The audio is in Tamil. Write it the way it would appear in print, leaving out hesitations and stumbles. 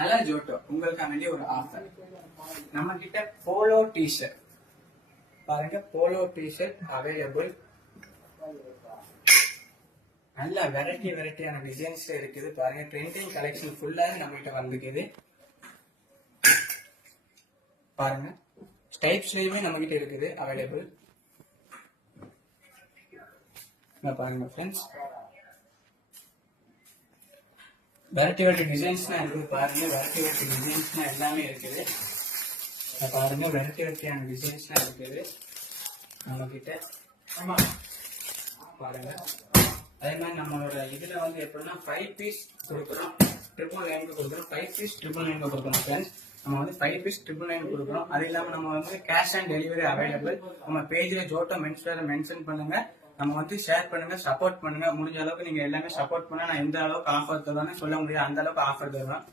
ஹலோ ஜோட்டோ, உங்களுக்காக வேண்டிய ஒரு ஆஃபர். நம்ம கிட்ட போலோ டிஷர்ட் பாருங்க, போலோ டிஷர்ட் அவைலபிள். நல்ல வெரைட்டியான டிசைன்ஸ் இருக்குது பாருங்க. ட்ரெண்டிங் கலெக்ஷன் ஃபுல்லா நம்ம கிட்ட வந்துக்குது பாருங்க. டைப்ஸ்லயுமே நம்ம கிட்ட இருக்குது அவைலபிள் பாருங்க ஃப்ரெண்ட்ஸ். வெரைட்டி டிசைன்ஸ்லாம் இருக்குது பாருங்க. வெரைட்டி டிசைன்ஸ்லாம் எல்லாமே இருக்குது பாருங்க. வெரைட்டியான டிசைன்ஸ்லாம் இருக்குது நம்ம கிட்ட பாருங்க. அதே மாதிரி நம்மளோட இதுல வந்து எப்படின்னா 5 பீஸ் கொடுக்குறோம், 999 கொடுக்குறோம். 5 பீஸ் 999 கொடுக்குறோம் ஃப்ரெண்ட்ஸ். நம்ம வந்து 5 பீஸ் 999 கொடுக்குறோம். அது இல்லாம நம்ம வந்து கேஷ் ஆன் டெலிவரி அவைலபிள். நம்ம பேஜ்ல ஜோட்டோ மென்ஸ்வேர் மென்ஷன் பண்ணுங்க, நம்ம வந்து ஷேர் பண்ணுங்க, சப்போர்ட் பண்ணுங்க. முடிஞ்ச அளவுக்கு நீங்க எல்லாமே சப்போர்ட் பண்ணா நான் எந்த அளவுக்கு ஆஃபர் தருவேன்னு சொல்ல முடியாது, அந்த அளவுக்கு ஆஃபர் தருவேன்.